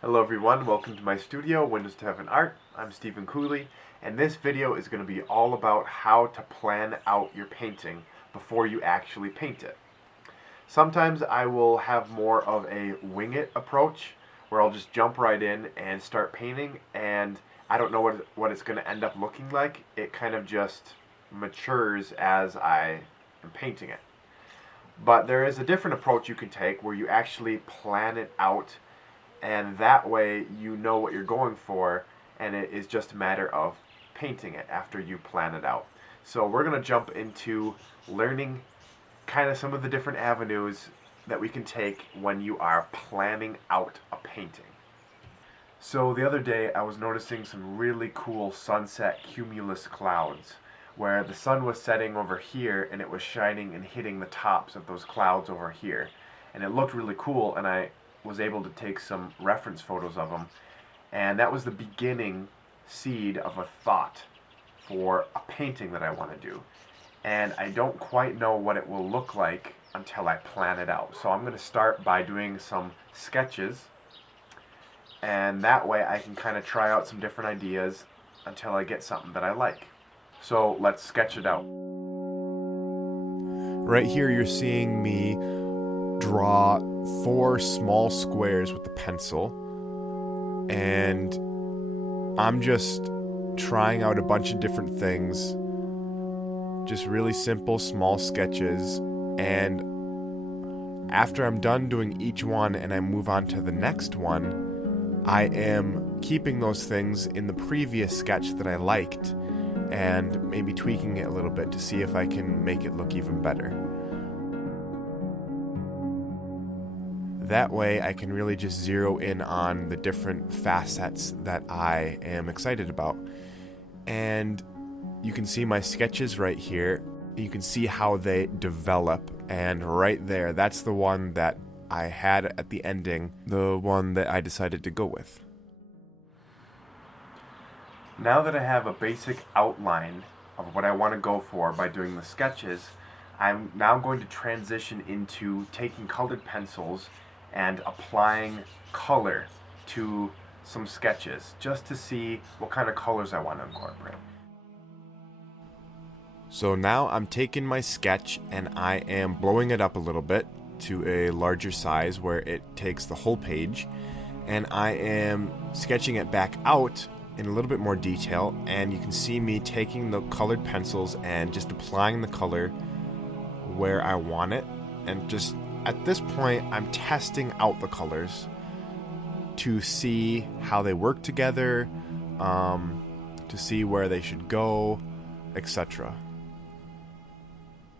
Hello everyone, welcome to my studio, Windows to Heaven Art. I'm Stephen Cooley, and this video is going to be all about how to plan out your painting before you actually paint it. Sometimes I will have more of a wing it approach, where I'll just jump right in and start painting, and I don't know what it's going to end up looking like. It kind of just matures as I am painting it. But there is a different approach you can take where you actually plan it out, and that way you know what you're going for, and it is just a matter of painting it after you plan it out. So we're going to jump into learning kind of some of the different avenues that we can take when you are planning out a painting. So the other day I was noticing some really cool sunset cumulus clouds where the sun was setting over here and it was shining and hitting the tops of those clouds over here, and it looked really cool, and I was able to take some reference photos of them, and that was the beginning seed of a thought for a painting that I want to do. And I don't quite know what it will look like until I plan it out. So I'm going to start by doing some sketches, and that way I can kind of try out some different ideas until I get something that I like. So let's sketch it out. Right here you're seeing me draw 4 small squares with the pencil, and I'm just trying out a bunch of different things, just really simple small sketches, and after I'm done doing each one and I move on to the next one, I am keeping those things in the previous sketch that I liked and maybe tweaking it a little bit to see if I can make it look even better. That way I can really just zero in on the different facets that I am excited about. And you can see my sketches right here. You can see how they develop, and right there, that's the one that I had at the ending, the one that I decided to go with. Now that I have a basic outline of what I want to go for by doing the sketches, I'm now going to transition into taking colored pencils and applying color to some sketches just to see what kind of colors I want to incorporate. So now I'm taking my sketch and I am blowing it up a little bit to a larger size where it takes the whole page, and I am sketching it back out in a little bit more detail, and you can see me taking the colored pencils and just applying the color where I want it, and just at this point I'm testing out the colors to see how they work together, to see where they should go, etc.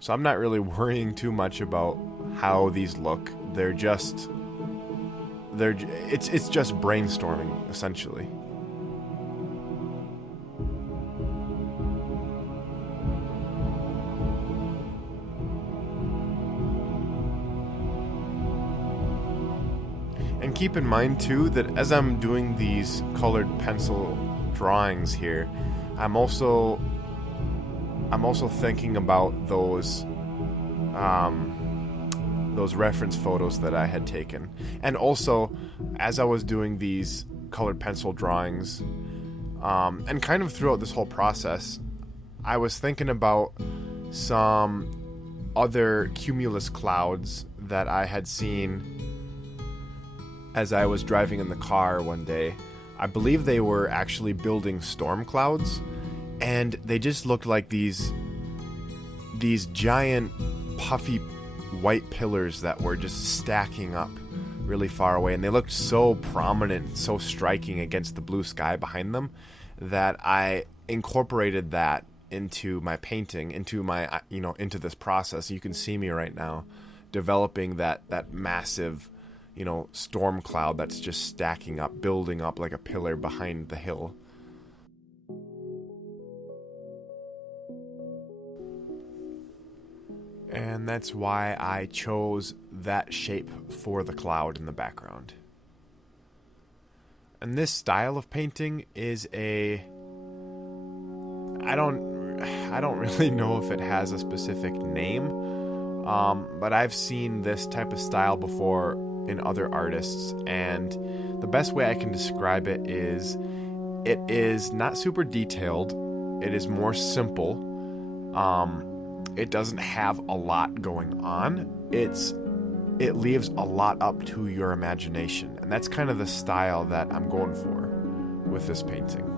So I'm not really worrying too much about how these look. It's just brainstorming essentially. And keep in mind too that as I'm doing these colored pencil drawings here, I'm also thinking about those reference photos that I had taken. And also, as I was doing these colored pencil drawings, and kind of throughout this whole process, I was thinking about some other cumulus clouds that I had seen as I was driving in the car one day. I believe they were actually building storm clouds, and they just looked like these giant puffy white pillars that were just stacking up really far away, and they looked so prominent, so striking against the blue sky behind them, that I incorporated that into my painting, into this process. You can see me right now developing that massive storm cloud that's just stacking up, building up like a pillar behind the hill. And that's why I chose that shape for the cloud in the background. And this style of painting is I don't really know if it has a specific name, but I've seen this type of style before in other artists, and the best way I can describe it is not super detailed. It is more simple. It doesn't have a lot going on. It leaves a lot up to your imagination, and that's kind of the style that I'm going for with this painting.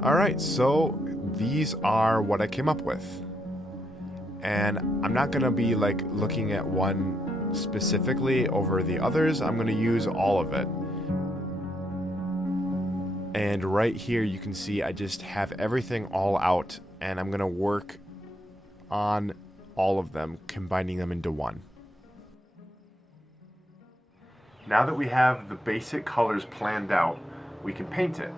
Alright, so these are what I came up with. And I'm not going to be like looking at one specifically over the others. I'm going to use all of it. And right here you can see I just have everything all out, and I'm going to work on all of them, combining them into one. Now that we have the basic colors planned out, we can paint it.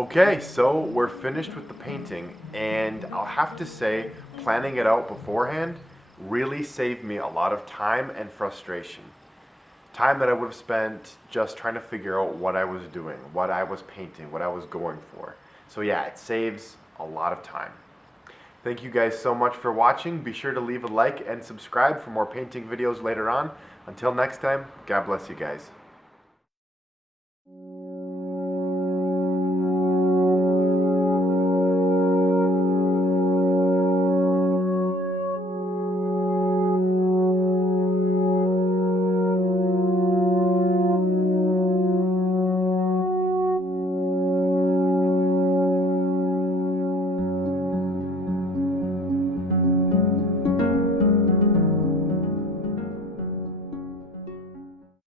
Okay, so we're finished with the painting, and I'll have to say, planning it out beforehand really saved me a lot of time and frustration. Time that I would have spent just trying to figure out what I was doing, what I was painting, what I was going for. So yeah, it saves a lot of time. Thank you guys so much for watching. Be sure to leave a like and subscribe for more painting videos later on. Until next time, God bless you guys.